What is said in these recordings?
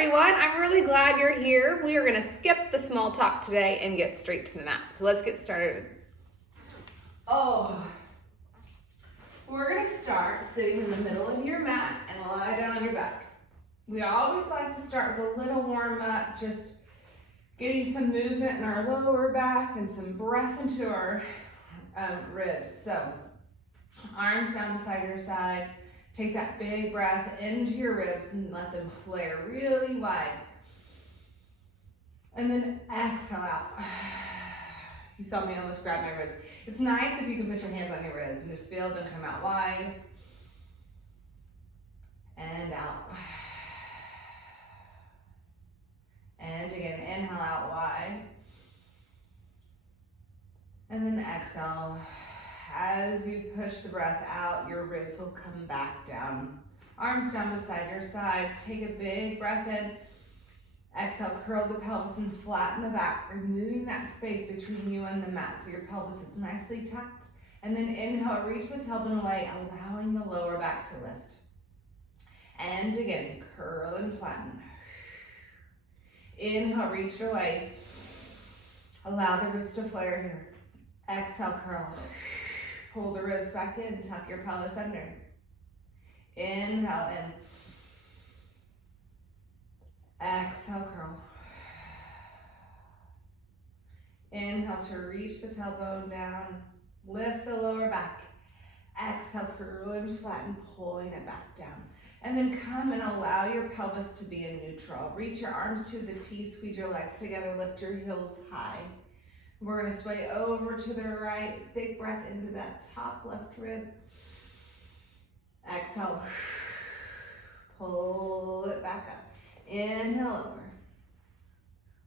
everyone, I'm really glad you're here. We are going to skip the small talk today and get straight to the mat. So let's get started. We're going to start sitting in the middle of your mat and lie down on your back. We always like to start with a little warm up, just getting some movement in our lower back and some breath into our ribs. So arms down beside your side. Take that big breath into your ribs and let them flare really wide. And then exhale out. You saw me almost grab my ribs. It's nice if you can put your hands on your ribs and just feel them come out wide. And out. And again, inhale out wide. And then exhale. As you push the breath out, your ribs will come back down. Arms down beside your sides. Take a big breath in. Exhale, curl the pelvis and flatten the back, removing that space between you and the mat so your pelvis is nicely tucked. And then inhale, reach the tailbone away, allowing the lower back to lift. And again, curl and flatten. Inhale, reach your way. Allow the ribs to flare here. Exhale, curl. Pull the ribs back in, tuck your pelvis under. Inhale in. Exhale, curl. Inhale to reach the tailbone down. Lift the lower back. Exhale, curl and flatten, pulling it back down. And then come and allow your pelvis to be in neutral. Reach your arms to the T, squeeze your legs together, lift your heels high. We're gonna sway over to the right. Big breath into that top left rib. Exhale. Pull it back up. Inhale over.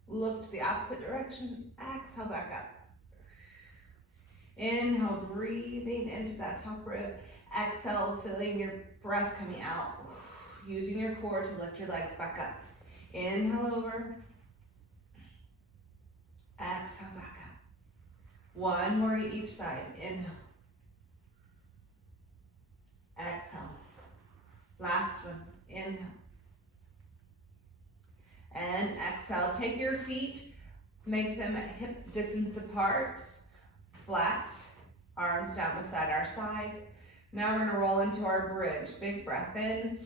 Look to the opposite direction. Exhale back up. Inhale, breathing into that top rib. Exhale, feeling your breath coming out. Using your core to lift your legs back up. Inhale over. Exhale back up. One more to each side. Inhale. Exhale. Last one. Inhale. And exhale. Take your feet, make them at hip distance apart, flat, arms down beside our sides. Now we're gonna roll into our bridge. Big breath in.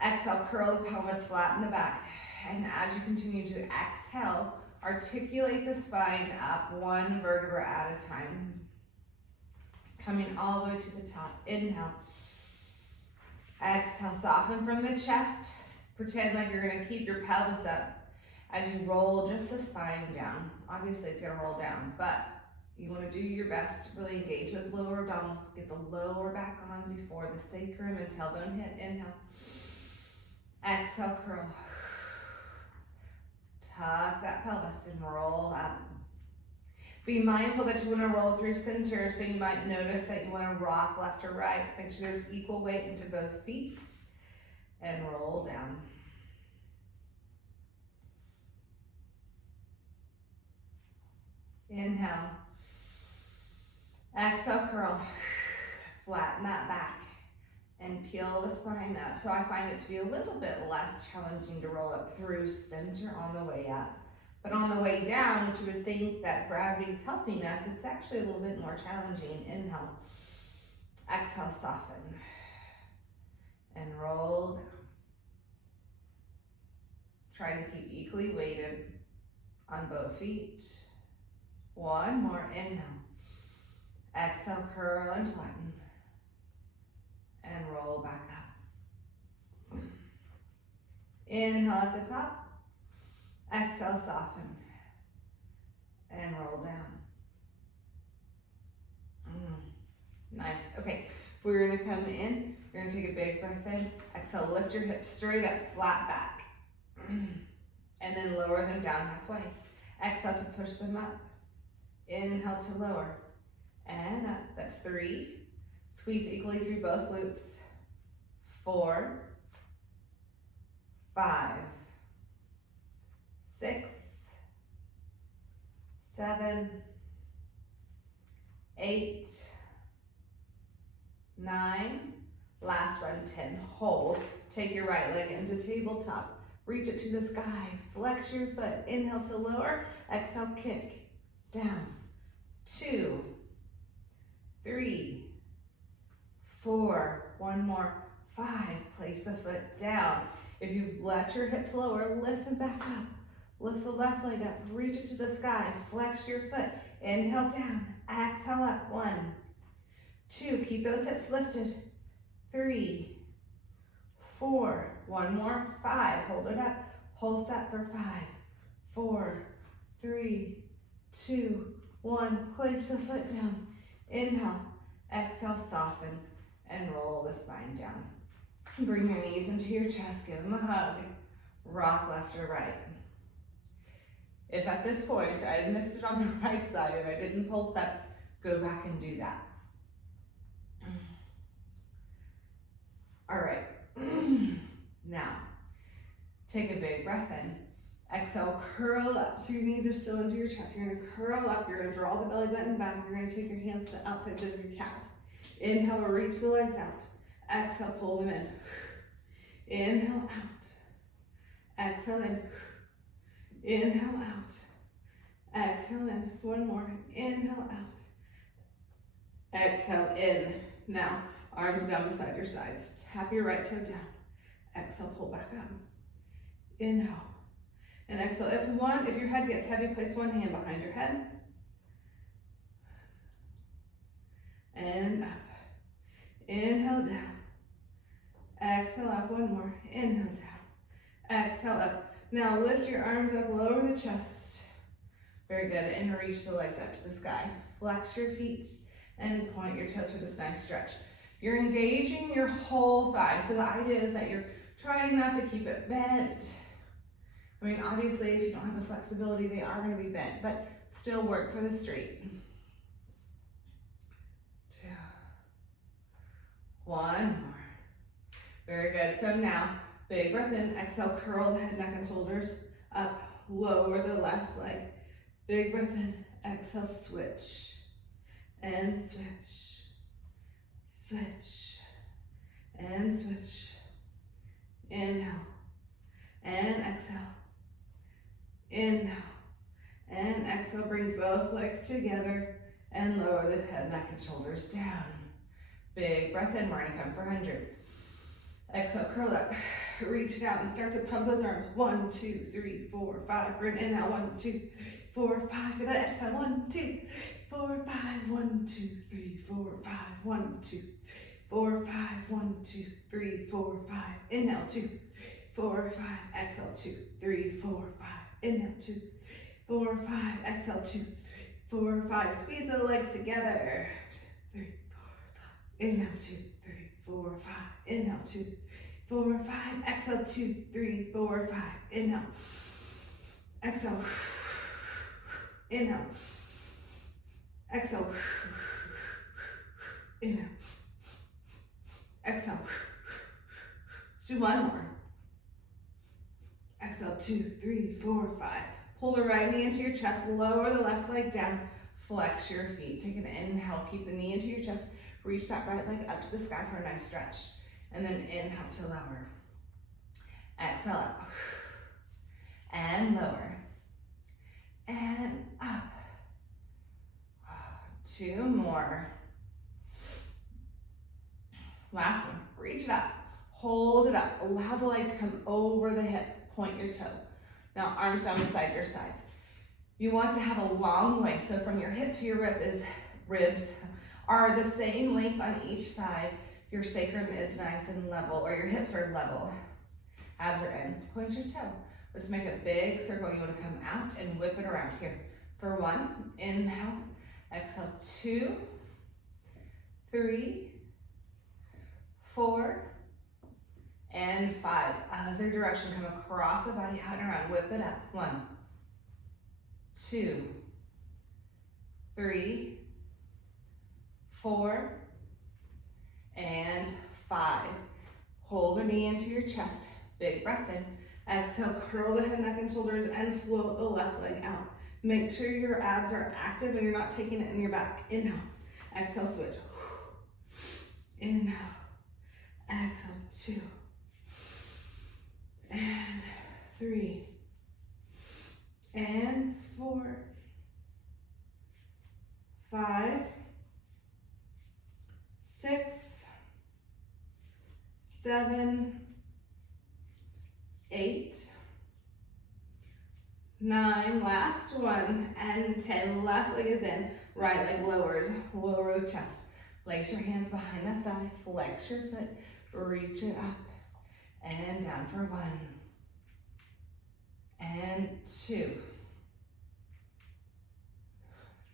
Exhale, curl the pelvis, flatten the back. And as you continue to exhale, articulate the spine up one vertebra at a time. Coming all the way to the top. Inhale. Exhale, soften from the chest. Pretend like you're gonna keep your pelvis up as you roll just the spine down. Obviously it's gonna roll down, but you wanna do your best to really engage those lower abdominals, get the lower back on before the sacrum and tailbone hit. Inhale. Exhale, curl. Tuck that pelvis and roll out. Be mindful that you wanna roll through center, so you might notice that you wanna rock left or right. Make sure there's equal weight into both feet. And roll down. Inhale. Exhale, curl. Flatten that back and peel the spine up. So I find it to be a little bit less challenging to roll up through center on the way up. But on the way down, which you would think that gravity is helping us, it's actually a little bit more challenging. Inhale. Exhale, soften. And roll down. Try to keep equally weighted on both feet. One more, inhale. Exhale, curl and flatten. And roll back up. Inhale at the top. Exhale, soften. And roll down. Nice, okay. We're gonna come in, you're gonna take a big breath in. Exhale, lift your hips straight up, flat back. And then lower them down halfway. Exhale to push them up. Inhale to lower. And up. That's 3. Squeeze equally through both glutes. 4, 5, 6, 7, 8, 9, last one, 10. Hold. Take your right leg into tabletop. reach it to the sky, flex your foot, inhale to lower, exhale, kick, down, 2, 3, 4, one more, 5, place the foot down. If you've let your hips lower, lift them back up. Lift the left leg up, reach it to the sky, flex your foot, inhale down, exhale up, 1, 2, keep those hips lifted, 3, 4, one more, 5, hold it up, whole set for 5, 4, 3, 2, 1, place the foot down, inhale, exhale, soften, and roll the spine down. Bring your knees into your chest, give them a hug, rock left or right. If at this point I missed it on the right side and I didn't pulse up, go back and do that. All right, now take a big breath in. Exhale, curl up so your knees are still into your chest. You're gonna curl up, you're gonna draw the belly button back. You're gonna take your hands to outside of your calves. Inhale, reach the legs out. Exhale, pull them in. Inhale, out. Exhale, in. Inhale, out. Exhale, in. One more. Inhale, out. Exhale, in. Now, arms down beside your sides. Tap your right toe down. Exhale, pull back up. Inhale. And exhale. If your head gets heavy, place one hand behind your head. And up. Inhale, down. Exhale, up. One more. Inhale, down. Exhale, up. Now lift your arms up, lower the chest. Very good. And reach the legs up to the sky. Flex your feet and point your toes for this nice stretch. You're engaging your whole thigh. So the idea is that you're trying not to keep it bent. I mean, obviously, if you don't have the flexibility, they are going to be bent, but still work for the straight. 2. 1 more. Very good. So now, big breath in. Exhale, curl the head, neck, and shoulders up. Lower the left leg. Big breath in. Exhale, switch. And switch. Switch. And switch. Inhale. And exhale. Inhale. And exhale. Bring both legs together and lower the head, neck, and shoulders down. Big breath in. We're going to come for hundreds. Exhale, curl up. Reach it out and start to pump those arms. 1, 2, 3, 4, 5. For an inhale. 1, 2, 3, 4, 5. For that exhale. 1, 2, 3, 4, 5. 1, 2, 3, 4, 5. 1, 2, 3, 4, 5. 1, 2, 3, 4, 5. Inhale. 2, 4, 5. Exhale. 2, 3, 4, 5. Inhale. 2, 4, 5. Exhale. 2, 3, 4, 5. Squeeze the legs together. 2, 3, 4, 5. Inhale. 2, 3, 4, 5. Inhale. 2, 4, 5. Exhale. 2, 3, 4, 5. Inhale. Exhale. Inhale. Exhale. Inhale. Exhale. Let's do one more. Exhale, 2, 3, 4, 5. Pull the right knee into your chest, lower the left leg down, flex your feet. Take an inhale, keep the knee into your chest, reach that right leg up to the sky for a nice stretch. And then inhale to lower. Exhale up. And lower. And up. 2 more. Last one. Reach it up. Hold it up. Allow the leg to come over the hip. Point your toe. Now arms down beside your sides. You want to have a long way. So from your hip to your ribs are the same length on each side. Your sacrum is nice and level, or your hips are level. Abs are in. Point your toe. Let's make a big circle. You want to come out and whip it around here. For 1, inhale. Exhale, 2, 3, 4, and 5. Other direction, come across the body, out and around, whip it up. 1, 2, 3, 4, and 5. Hold the knee into your chest, big breath in. Exhale, curl the head, neck, and shoulders, and float the left leg out. Make sure your abs are active and you're not taking it in your back. Inhale, exhale, switch. Inhale, exhale, 2, and 9, last one, and 10. Left leg is in, right leg lowers, lower the chest. Place your hands behind the thigh, flex your foot, reach it up and down for 1 and 2,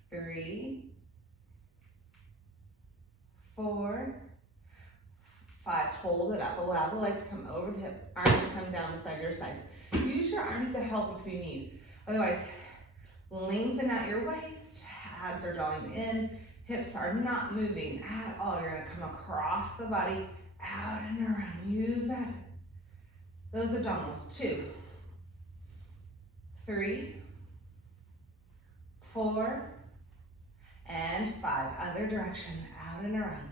3, 4, 5. Hold it up. Allow the leg to come over the hip. Arms come down beside your sides. Use your arms to help if you need. Otherwise, lengthen out your waist. Abs are drawing in. Hips are not moving at all. You're going to come across the body, out and around. Use that. Those abdominals. 2, 3, 4, and 5. Other direction, out and around.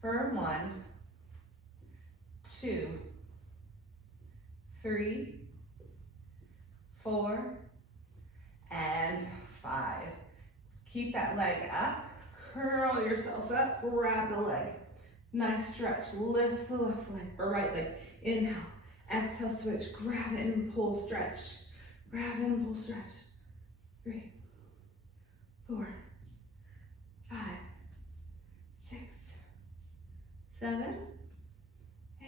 For 1, 2, 3, 4, and 5. Keep that leg up. Curl yourself up. Grab the leg. Nice stretch. Lift the left leg or right leg. Inhale. Exhale, switch. Grab it and pull, stretch. Grab it and pull, stretch. 3, 4, 5, 6, 7,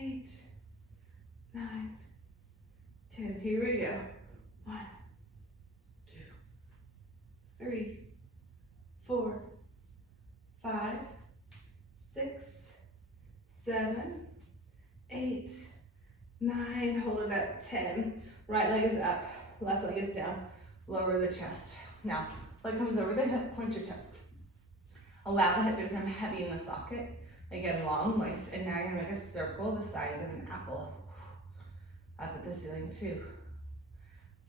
8, 9, 10. Here we go. 1, 2, 3, 4, 5, 6, 7, 8, 9. Hold it up. 10. Right leg is up. Left leg is down. Lower the chest. Now, leg comes over the hip. Point your toe. Allow the hip to become heavy in the socket. Again, long waist. And now you're going to make a circle the size of an apple. Up at the ceiling. 2,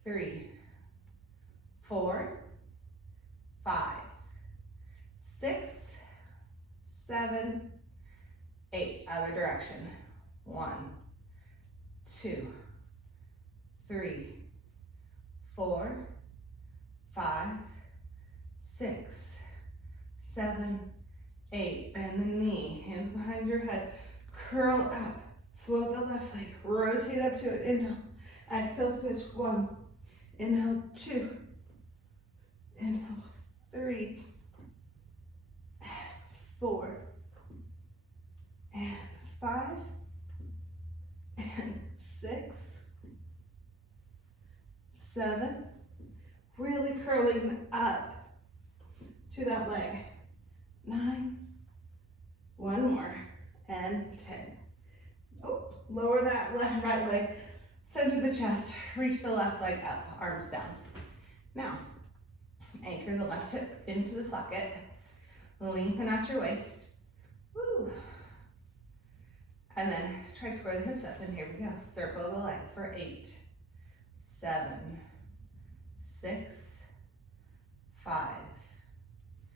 3, 4, 5, 6, 7, 8. Other direction. 1, 2, 3, 4, 5, 6, 7, 8. Bend the knee. Hands behind your head. Curl up. Float the left leg. Rotate up to it. Inhale. Exhale, switch. 1. Inhale, 2. Inhale, 3. 4. And 5. And 6. 7. Really curling up to that leg. 9. 1 more. And 10. Oh, lower that right leg. Center the chest. Reach the left leg up. Arms down. Now, anchor the left hip into the socket. Lengthen out your waist. Woo. And then try to square the hips up. And here we go. Circle the leg for 8, 7, 6, 5,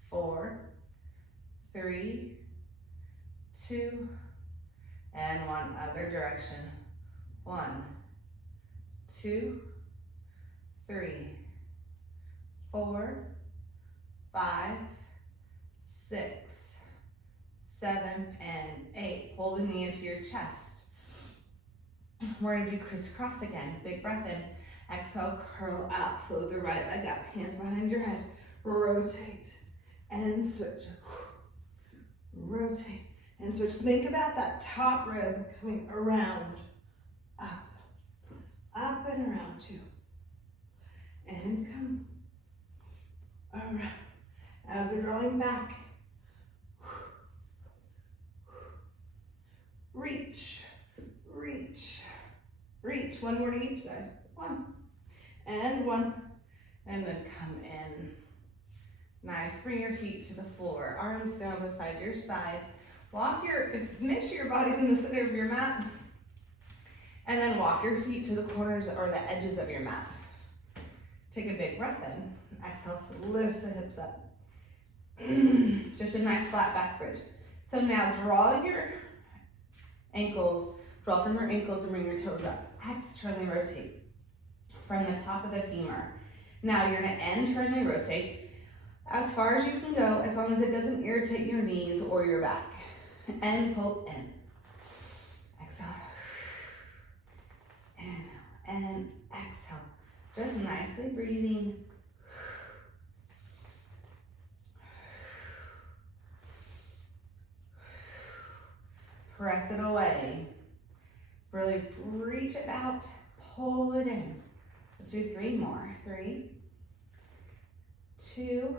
4, 3, 2, and 1. Other direction. 1, 2, 3, 4, 5, 6, 7, and 8. Hold the knee into your chest. We're going to do crisscross again. Big breath in. Exhale, curl out. Float the right leg up. Hands behind your head. Rotate and switch. Rotate and switch. Think about that top rib coming around. Up. Up and around you. And come around. Abs are drawing back. Reach, reach, reach. 1 more to each side. 1 and 1. And then come in. Nice. Bring your feet to the floor. Arms down beside your sides. Make sure your body's in the center of your mat. And then walk your feet to the corners or the edges of your mat. Take a big breath in. Exhale, lift the hips up. Just a nice flat back bridge. So now draw your ankles, draw from your ankles and bring your toes up. Externally rotate from the top of the femur. Now you're gonna internally rotate as far as you can go, as long as it doesn't irritate your knees or your back. And pull in. Exhale. Inhale and exhale. Just nicely breathing. Press it away. Really reach it out, pull it in. Let's do 3 more. 3, 2,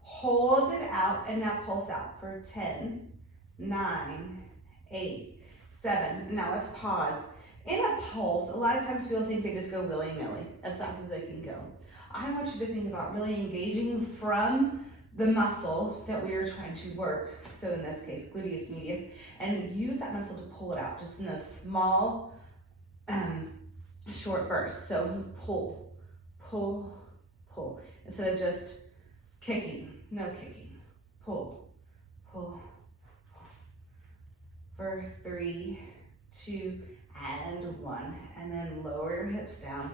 hold it out, and now pulse out for 10, 9, 8, 7. Now let's pause. In a pulse, a lot of times people think they just go willy-nilly, as fast as they can go. I want you to think about really engaging from the muscle that we are trying to work. So in this case, gluteus medius, and use that muscle to pull it out, just in a small, short burst. So pull, pull, pull, instead of just kicking. No kicking. Pull, pull, pull. For 3, 2, and 1. And then lower your hips down.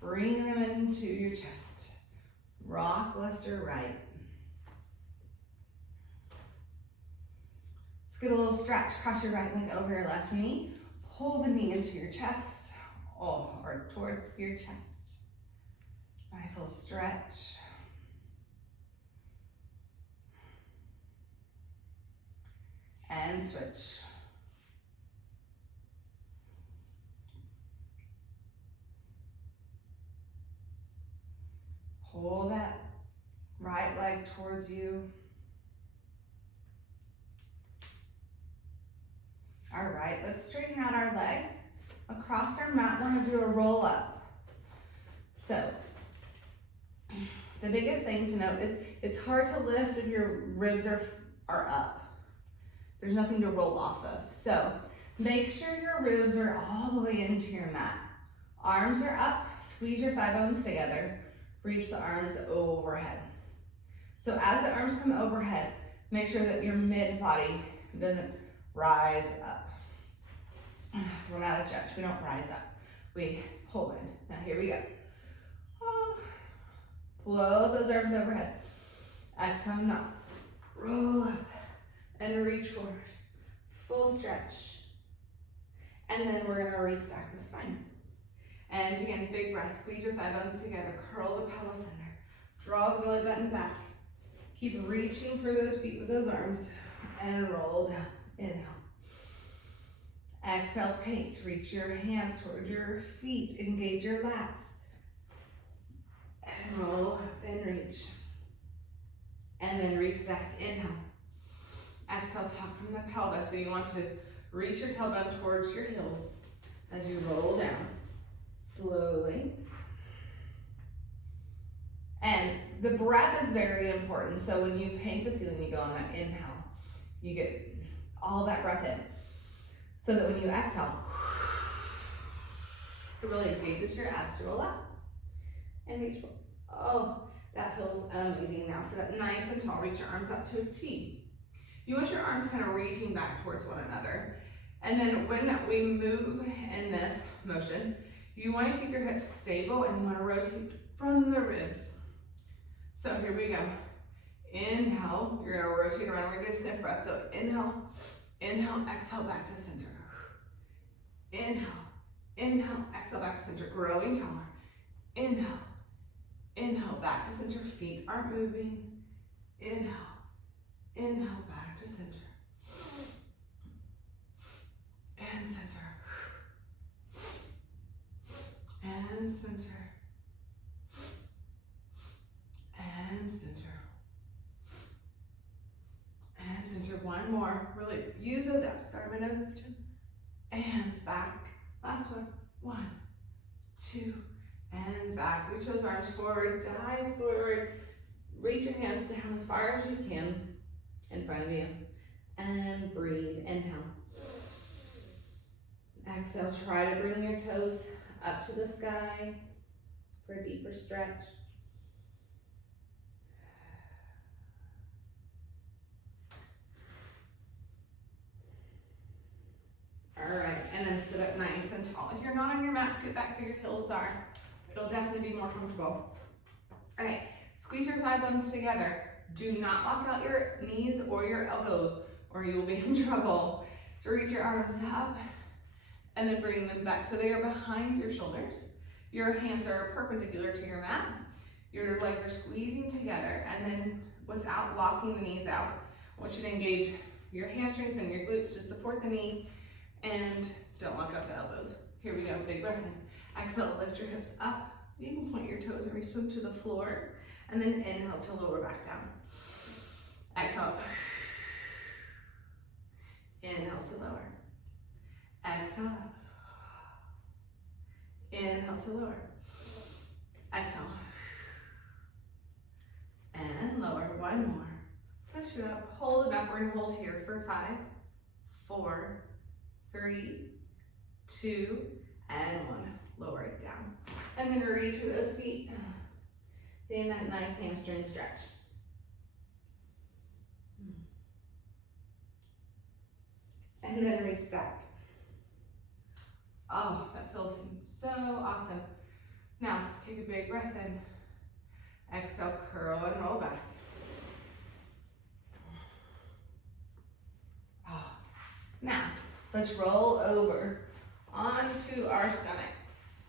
Bring them into your chest. Rock left or right. Let's get a little stretch. Cross your right leg over your left knee. Pull the knee into your chest, or towards your chest. Nice little stretch. And switch. Pull that right leg towards you. All right, let's straighten out our legs. Across our mat, we're gonna do a roll up. So, the biggest thing to note is it's hard to lift if your ribs are up. There's nothing to roll off of. So, make sure your ribs are all the way into your mat. Arms are up, squeeze your thigh bones together. Reach the arms overhead. So as the arms come overhead, make sure that your mid-body doesn't rise up. We're not a judge, we don't rise up. We hold it. Now here we go. Flow those arms overhead. Exhale, now. Roll up and reach forward. Full stretch. And then we're gonna restack the spine. And again, big breath, squeeze your thigh bones together, curl the pelvis under, draw the belly button back. Keep reaching for those feet with those arms, and roll down, inhale. Exhale, paint, reach your hands toward your feet, engage your lats. And roll up and reach. And then restack, inhale. Exhale, top from the pelvis. So you want to reach your tailbone towards your heels as you roll down. Slowly. And the breath is very important. So when you paint the ceiling, you go on that inhale. You get all that breath in. So that when you exhale, it really engages your abs to roll up. And reach forward. Oh, that feels amazing. Now sit up nice and tall. Reach your arms up to a T. You want your arms kind of reaching back towards one another. And then when we move in this motion, you want to keep your hips stable and you want to rotate from the ribs. So here we go. Inhale, you're going to rotate around. We're going to do a sniff breath. So inhale, inhale, exhale, back to center. Inhale, inhale, exhale, back to center. Growing taller. Inhale, inhale, back to center. Feet aren't moving. Inhale, inhale, back to center. And center. And center. And center. And center. One more. Really use those abs. Start my nose as a chin. And back. Last one. 1, 2, and back. Reach those arms forward. Dive forward. Reach your hands down as far as you can in front of you. And breathe. Inhale. Exhale. Try to bring your toes up to the sky for a deeper stretch. All right, and then sit up nice and tall. If you're not on your mat, scoot back to your heels are. It'll definitely be more comfortable. All right, squeeze your thigh bones together. Do not lock out your knees or your elbows or you will be in trouble. So reach your arms up and then bring them back so they are behind your shoulders. Your hands are perpendicular to your mat. Your legs are squeezing together, and then without locking the knees out, I want you to engage your hamstrings and your glutes to support the knee, and don't lock out the elbows. Here we go, big breath in. Exhale, lift your hips up. You can point your toes and reach them to the floor, and then inhale to lower back down. Exhale. Inhale to lower. Exhale up. Inhale to lower. Exhale. And lower. One more. Push it up. Hold it up. We're going to hold here for 5, 4, 3, 2, and 1. Lower it down. And then reach for those feet. Getting that nice hamstring stretch. And then restack. Oh, that feels so awesome. Now, take a big breath in. Exhale, curl and roll back. Oh. Now, let's roll over onto our stomachs.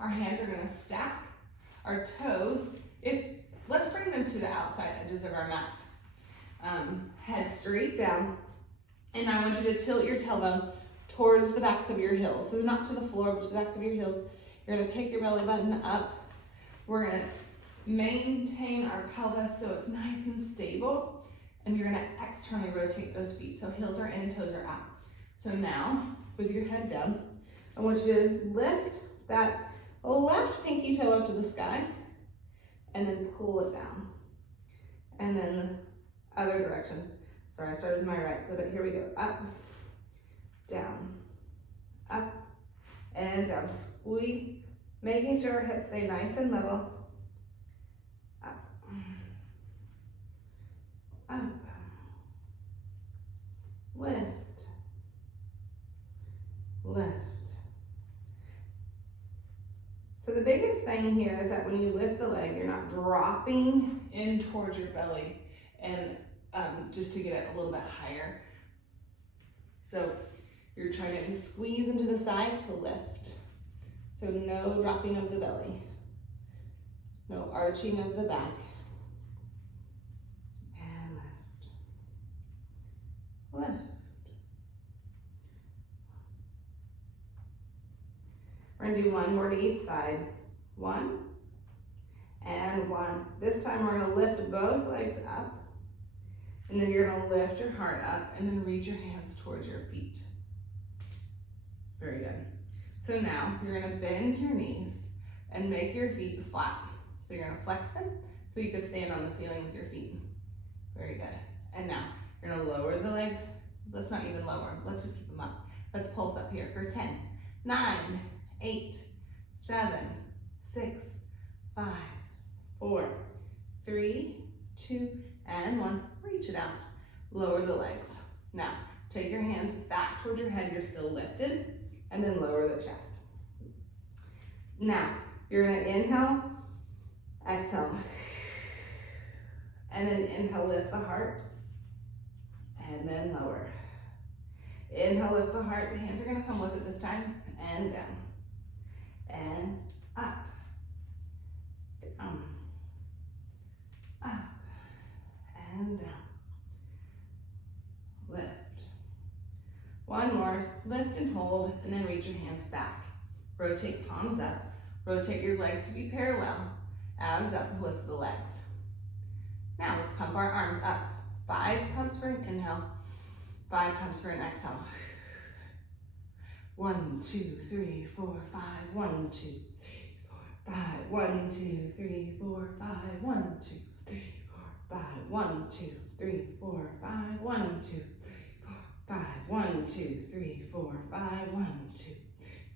Our hands are gonna stack. Our toes, let's bring them to the outside edges of our mat. Head straight down. And I want you to tilt your tailbone towards the backs of your heels. So not to the floor, but to the backs of your heels. You're gonna pick your belly button up. We're gonna maintain our pelvis so it's nice and stable. And you're gonna externally rotate those feet. So heels are in, toes are out. So now, with your head down, I want you to lift that left pinky toe up to the sky and then pull it down. And then the other direction. Sorry, I started with my right, but here we go. Up, down, up, and down. Squeeze, making sure our hips stay nice and level. Up, up, lift, lift. So the biggest thing here is that when you lift the leg, you're not dropping in towards your belly and just to get it a little bit higher. So you're trying to squeeze into the side to lift. So no dropping of the belly. No arching of the back. And lift. Lift. We're gonna do one more to each side. 1 and 1. This time we're gonna lift both legs up. And then you're gonna lift your heart up and then reach your hands towards your feet. Very good. So now you're gonna bend your knees and make your feet flat. So you're gonna flex them so you can stand on the ceiling with your feet. Very good. And now you're gonna lower the legs. Let's not even lower them. Let's just keep them up. Let's pulse up here for 10, 9, 8, 7, 6, 5, 4, 3, 2, and 1. Reach it out. Lower the legs. Now, take your hands back towards your head. You're still lifted. And then lower the chest. Now, you're going to inhale, exhale. And then inhale, lift the heart. And then lower. Inhale, lift the heart. The hands are going to come with it this time. And down. And up. Down. Up. And down. Lift. One more. Lift and hold, and then reach your hands back. Rotate palms up. Rotate your legs to be parallel. Abs up, lift the legs. Now let's pump our arms up. 5 pumps for an inhale. 5 pumps for an exhale. 1, 2, 3, 4, 5. 1, 2, 3, 4, 5. 1, 2, 3, 4, 5. 1, 2, 3, 4, 5. 1, 2, 3, 4, 5. 1, 2, 3, 4, 5. 1, 2, 3, 4, 5. 1, 2, 3,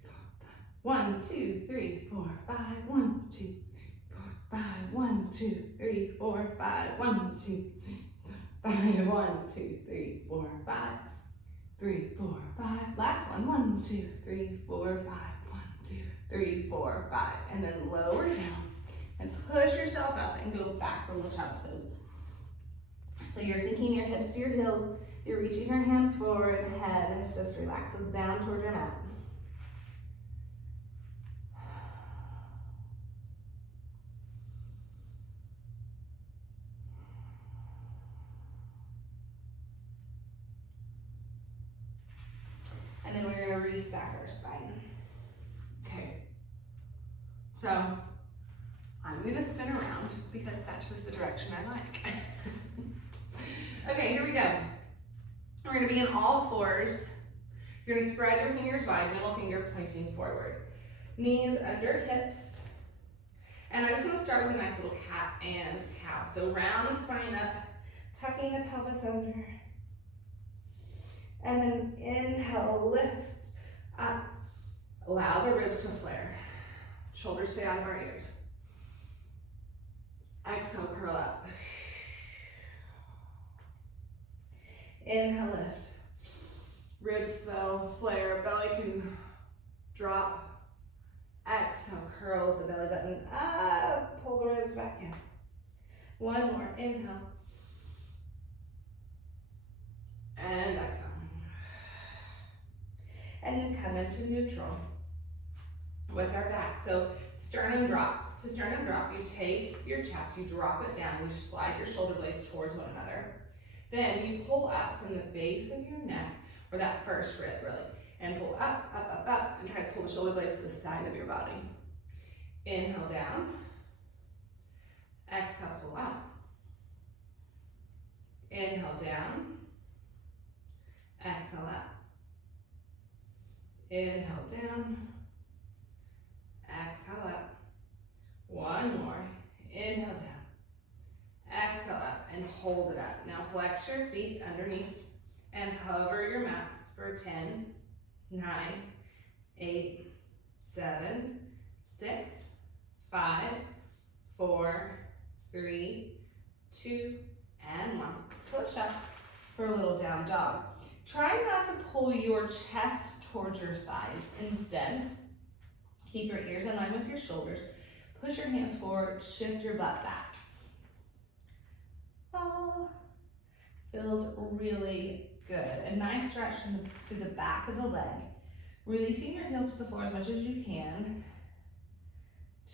4, 5. 1, 2, 3, 4, 5. 1, 2, 3, 4, 5. 1, 2, 3, 4, 5. 1, 2, 3, 4, 5. 1, 2, 3, 4, 5. 3, 4, 5. Last one. 1, 2, 3, 4, 5. 1, 2, 3, 4, 5. And then lower down and push yourself up and go back for little child's pose. So you're sinking your hips to your heels. You're reaching your hands forward. Head just relaxes down toward your mat. So I'm gonna spin around because that's just the direction I like. Okay, here we go. We're gonna be in all fours. You're gonna spread your fingers wide, middle finger pointing forward. Knees under hips. And I just wanna start with a nice little cat and cow. So round the spine up, tucking the pelvis under. And then inhale, lift up. Allow the ribs to flare. Shoulders stay out of our ears. Exhale, curl up. Inhale, lift. Ribs flare, belly can drop. Exhale, curl the belly button up. Pull the ribs back in. One more, inhale. And exhale. And then come into neutral with our back. So sternum drop. To sternum drop, you take your chest, you drop it down, you slide your shoulder blades towards one another. Then you pull up from the base of your neck, or that first rib really, and pull up, up, up, up, and try to pull the shoulder blades to the side of your body. Inhale down. Exhale, pull up. Inhale down. Exhale up. Inhale down. Exhale up. One more. Inhale down. Exhale up and hold it up. Now flex your feet underneath and hover your mat for 10, 9, 8, 7, 6, 5, 4, 3, 2, and 1. Push up for a little down dog. Try not to pull your chest towards your thighs. Instead, keep your ears in line with your shoulders. Push your hands forward, shift your butt back. Oh, feels really good. A nice stretch through the back of the leg. Releasing your heels to the floor as much as you can.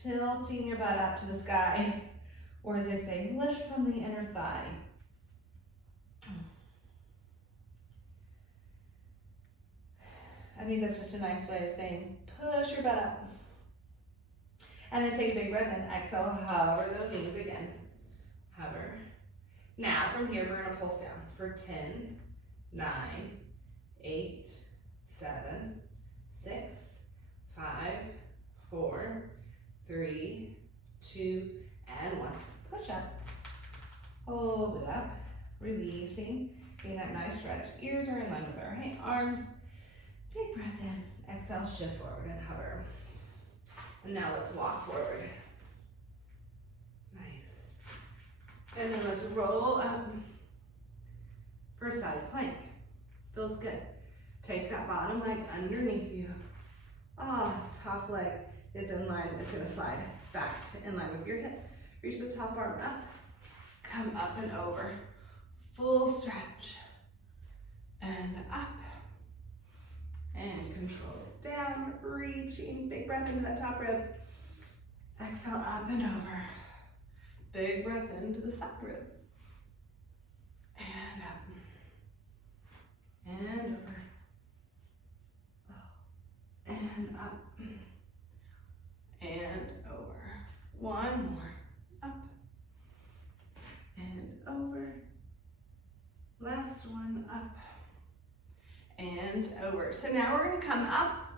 Tilting your butt up to the sky. Or as they say, lift from the inner thigh. I think that's just a nice way of saying, push your butt up. And then take a big breath in. Exhale, hover those knees again. Hover. Now from here, we're gonna pulse down for 10, 9, 8, 7, 6, 5, 4, 3, 2, and 1. Push up. Hold it up. Releasing. Getting that nice stretch. Ears are in line with our arms. Big breath in. Exhale, shift forward and hover. And now let's walk forward. Nice. And then let's roll up for side plank. Feels good. Take that bottom leg underneath you. Top leg is in line. It's gonna slide back to in line with your hip. Reach the top arm up. Come up and over. Full stretch. And up. And control it down, reaching, big breath into that top rib. Exhale, up and over. Big breath into the side rib. And up. And over. And up. And over. One more. Up. And over. Last one, up. And over. So now we're gonna come up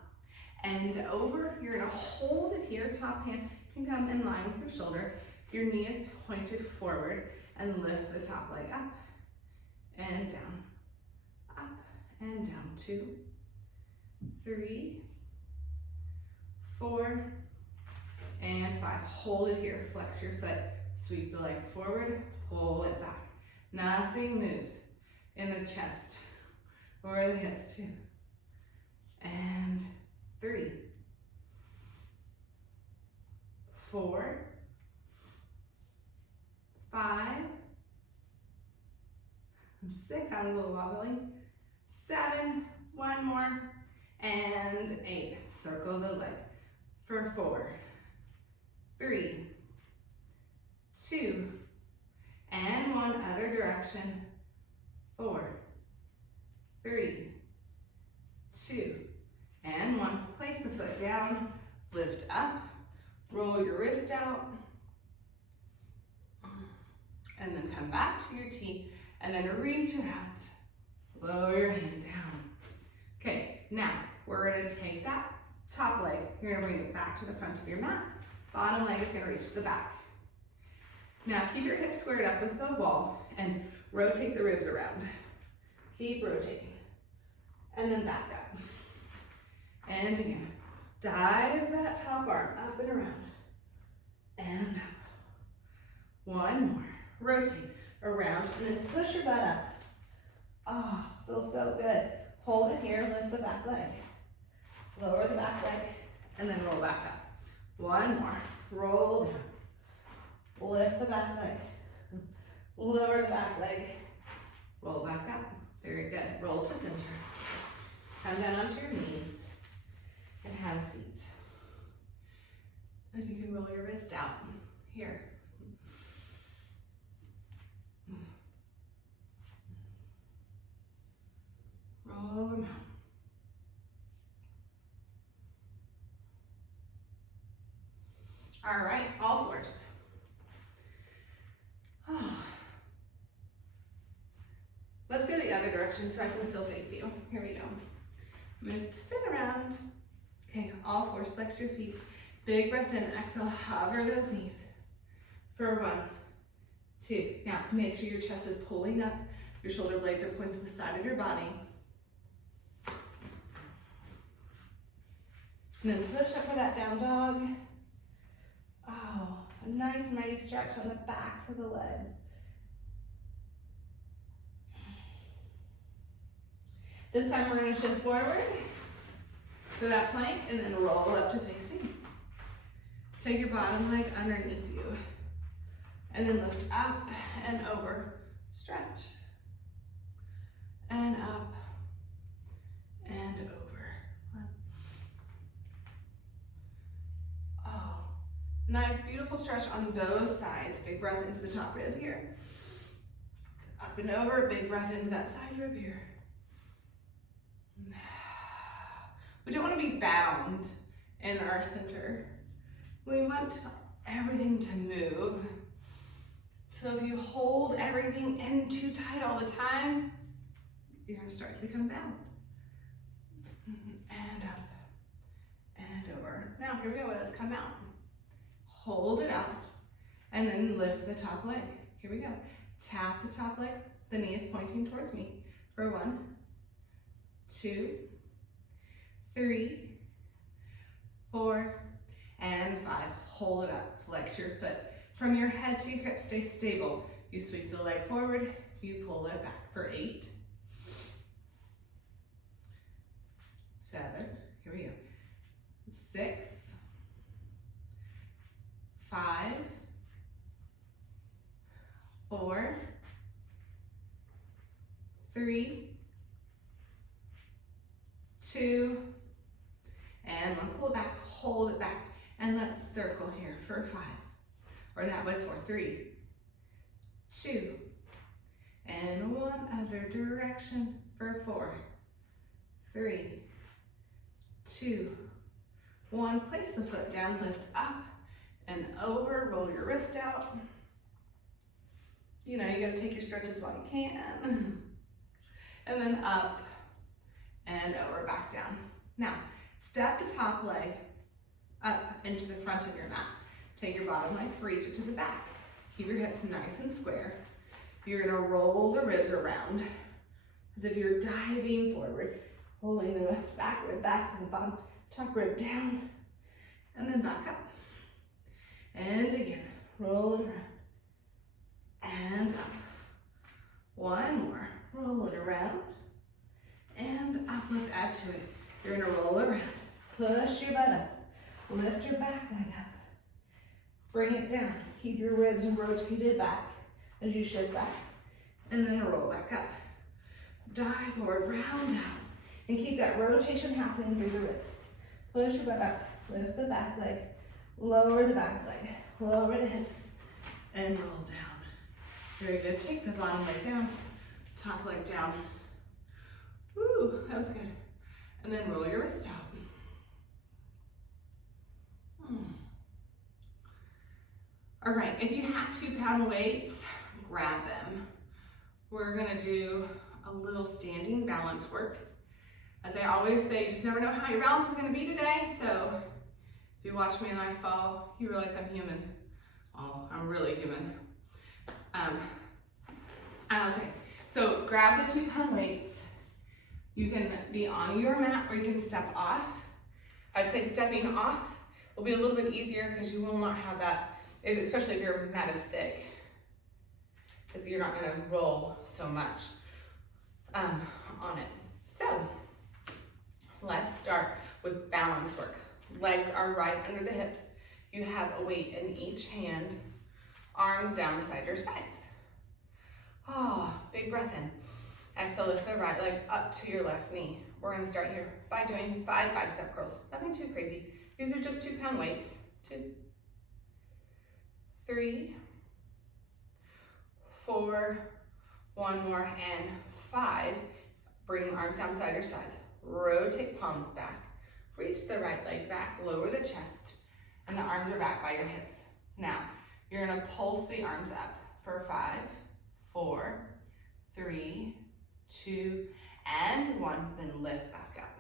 and over. You're gonna hold it here. Top hand can come in line with your shoulder. Your knee is pointed forward and lift the top leg up and down. Up and down. 2, 3, 4, and 5. Hold it here. Flex your foot. Sweep the leg forward. Pull it back. Nothing moves in the chest or the hips. 2 and 3, 4, 5, 6, having a little wobbly, 7, one more, and 8. Circle the leg for 4, 3, 2, and 1. Other direction. 4, 3, 2, and 1. Place the foot down, lift up, Roll your wrist out. And then come back to your T. And then reach it out. Lower your hand down. Okay, now we're gonna take that top leg. You're gonna bring it back to the front of your mat. Bottom leg is gonna reach to the back. Now keep your hips squared up with the wall and rotate the ribs around. Keep rotating. And then back up. And again, dive that top arm up and around. And up. One more. Rotate around and then push your butt up. Oh, feels so good. Hold it here, lift the back leg. Lower the back leg, and then roll back up. One more. Roll down. Lift the back leg. Lower the back leg. Roll back up. Very good. Roll to center. Come down onto your knees and have a seat. And you can roll your wrist out. Here. Roll them out. All right, all fours. Let's go the other direction so I can still face you. Here we go. I'm gonna spin around. Okay, all fours, flex your feet. Big breath in, exhale, hover those knees. For 1, 2. Now, make sure your chest is pulling up. Your shoulder blades are pointing to the side of your body. And then push up for that down dog. Oh, a nice mighty stretch on the backs of the legs. This time we're going to shift forward to that plank and then roll up to face me. Take your bottom leg underneath you and then lift up and over. Stretch. And up and over. Oh, nice, beautiful stretch on both sides. Big breath into the top rib here. Up and over, big breath into that side rib here. We don't want to be bound in our center. We want everything to move. So if you hold everything in too tight all the time, you're going to start to become bound. And up and over. Now here we go, let's come out. Hold it out and then lift the top leg. Here we go. Tap the top leg, the knee is pointing towards me. For 1, 2, 3, 4, and 5. Hold it up, flex your foot. From your head to your hip, stay stable. You sweep the leg forward, you pull it back for 8, 7, here we go, 6, 5, 4, 3, 2, and 1. Pull it back, hold it back, and let's circle here for 5. Or that was for 3, 2, and 1 other direction for 4, 3, 2, 1. Place the foot down, lift up and over, roll your wrist out. You know, you gotta take your stretches while you can. And then up and over, back down. Now, step the top leg up into the front of your mat. Take your bottom leg, reach it to the back. Keep your hips nice and square. You're gonna roll the ribs around as if you're diving forward, pulling the back rib back to the bottom, top rib down, and then back up. And again, roll it around. And up. 1 more. Roll it around. And up. Let's add to it. You're gonna roll around. Push your butt up. Lift your back leg up. Bring it down. Keep your ribs rotated back as you shift back. And then roll back up. Dive forward, round down. And keep that rotation happening through the ribs. Push your butt up. Lift the back leg. Lower the back leg. Lower the hips. And roll down. Very good. Take the bottom leg down. Top leg down. Woo, that was good. And then roll your wrist out. All right, if you have 2-pound weights, grab them. We're gonna do a little standing balance work. As I always say, you just never know how your balance is gonna be today, so if you watch me and I fall, you realize I'm human. Oh, I'm really human. Okay, so grab the 2-pound weights. You can be on your mat or you can step off. I'd say stepping off will be a little bit easier because you will not have that, especially if your mat is thick, because you're not gonna roll so much on it. So let's start with balance work. Legs are right under the hips. You have a weight in each hand, arms down beside your sides. Big breath in. Exhale, lift the right leg up to your left knee. We're gonna start here by doing 5 bicep curls. Nothing too crazy. These are just 2-pound weights. 2, 3, 4, one more, and 5. Bring arms down beside your sides. Rotate palms back. Reach the right leg back, lower the chest, and the arms are back by your hips. Now, you're gonna pulse the arms up for 5, 4, 3, 2, and 1, then lift back up.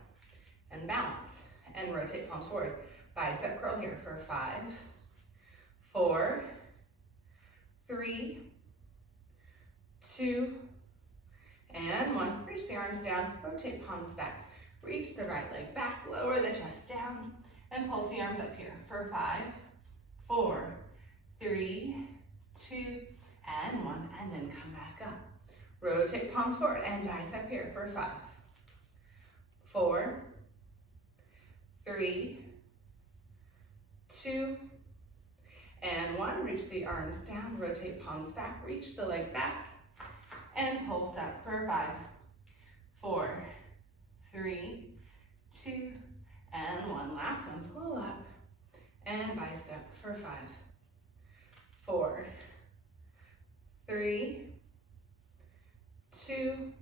And balance, and rotate palms forward. Bicep curl here for 5, 4, 3, 2, and 1. Reach the arms down, rotate palms back. Reach the right leg back, lower the chest down, and pulse the arms up here for 5, 4, 3, 2, and 1, and then come back up. Rotate palms forward and bicep here for 5, 4, 3, 2, and 1. Reach the arms down, rotate palms back, reach the leg back, and pulse up for 5, 4, 3, 2, and 1. Last one, pull up and bicep for 5, 4, 3, 2,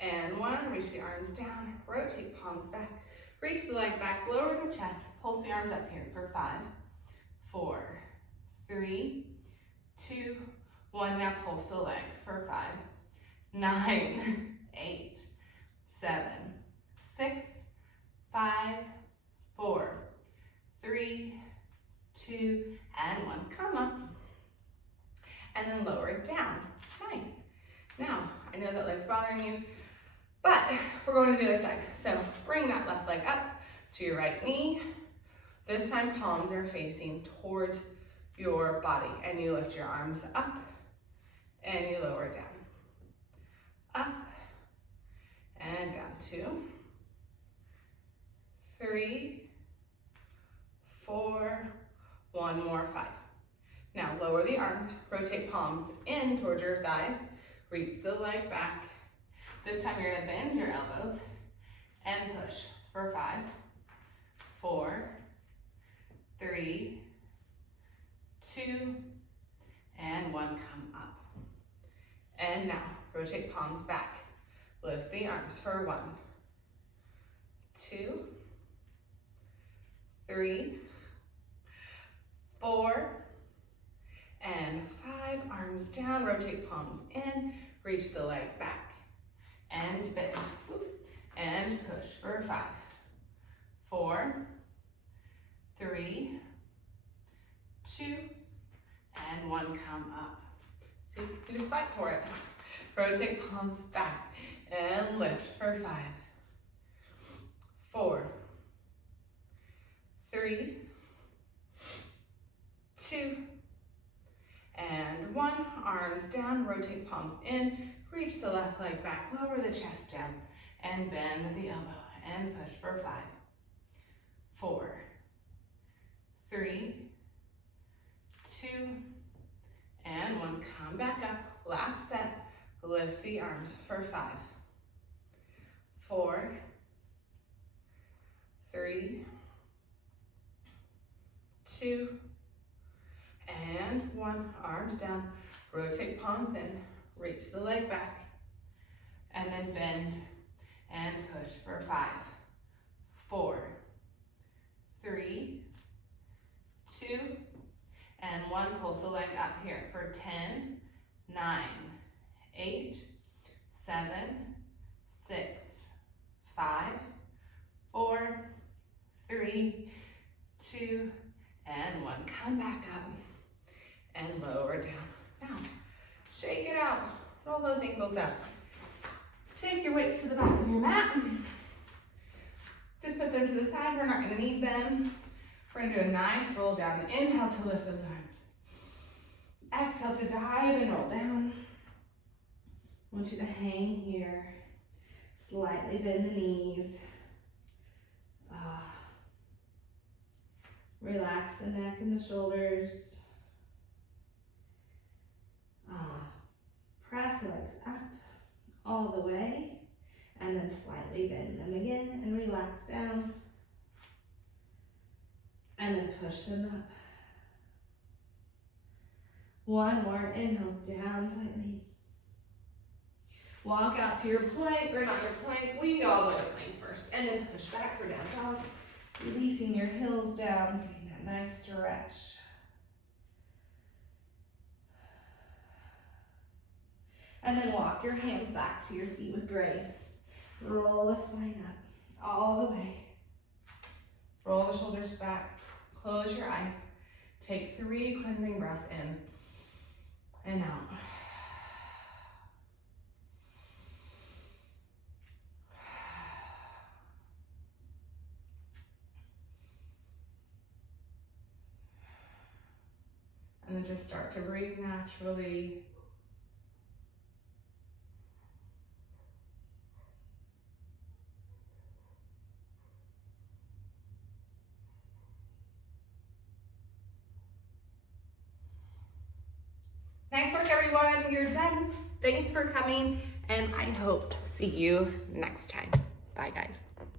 and 1. Reach the arms down, rotate palms back, reach the leg back, lower the chest, pulse the arms up here for 5, 4, 3, 2, 1. Now pulse the leg for 5, 9, 8, 7, 6, 5, 4, 3, 2, and 1. Come up, and then lower it down. Nice. Now, I know that leg's bothering you, but we're going to the other side. So bring that left leg up to your right knee. This time palms are facing towards your body, and you lift your arms up and you lower down. Up and down. 2, 3, 4, one more, 5. Now lower the arms, rotate palms in towards your thighs, reach the leg back. This time you're gonna bend your elbows and push for 5, 4, 3, 2, and 1. Come up. And now rotate palms back. Lift the arms for 1, 2, 3, 4, and 5. Arms down, rotate palms in, reach the leg back, and bend, and push for 5, 4, 3, 2, and 1. Come up. See, you just fight for it. Rotate palms back and lift for 5, 4, 3, 2, and 1. Arms down, rotate palms in, reach the left leg back, lower the chest down, and bend the elbow, and push for 5, 4, 3, 2, and 1. Come back up. Last set. Lift the arms for 5, 4, 3, 2, and 1. Arms down, rotate palms in, reach the leg back, and then bend and push for 5, 4, 3, 2, and 1. 10, 9, 8, 7, 6, 5, 4, 3, 2, and 1. Come back up and lower down. Now, shake it out. Roll those ankles up. Take your weights to the back of your mat. Just put them to the side. We're not going to need them. We're going to do a nice roll down. Inhale to lift those arms. Exhale to dive and roll down. I want you to hang here. Slightly bend the knees. Relax the neck and the shoulders. Press the legs up all the way, and then slightly bend them again and relax down. And then push them up. One more, inhale down slightly. Walk out to your plank, or not your plank, we go all the way to plank first, and then push back for down dog. Releasing your heels down, getting that nice stretch. And then walk your hands back to your feet with grace. Roll the spine up all the way. Roll the shoulders back. Close your eyes. Take 3 cleansing breaths in and out. And then just start to breathe naturally. Nice work, everyone. You're done. Thanks for coming, and I hope to see you next time. Bye, guys.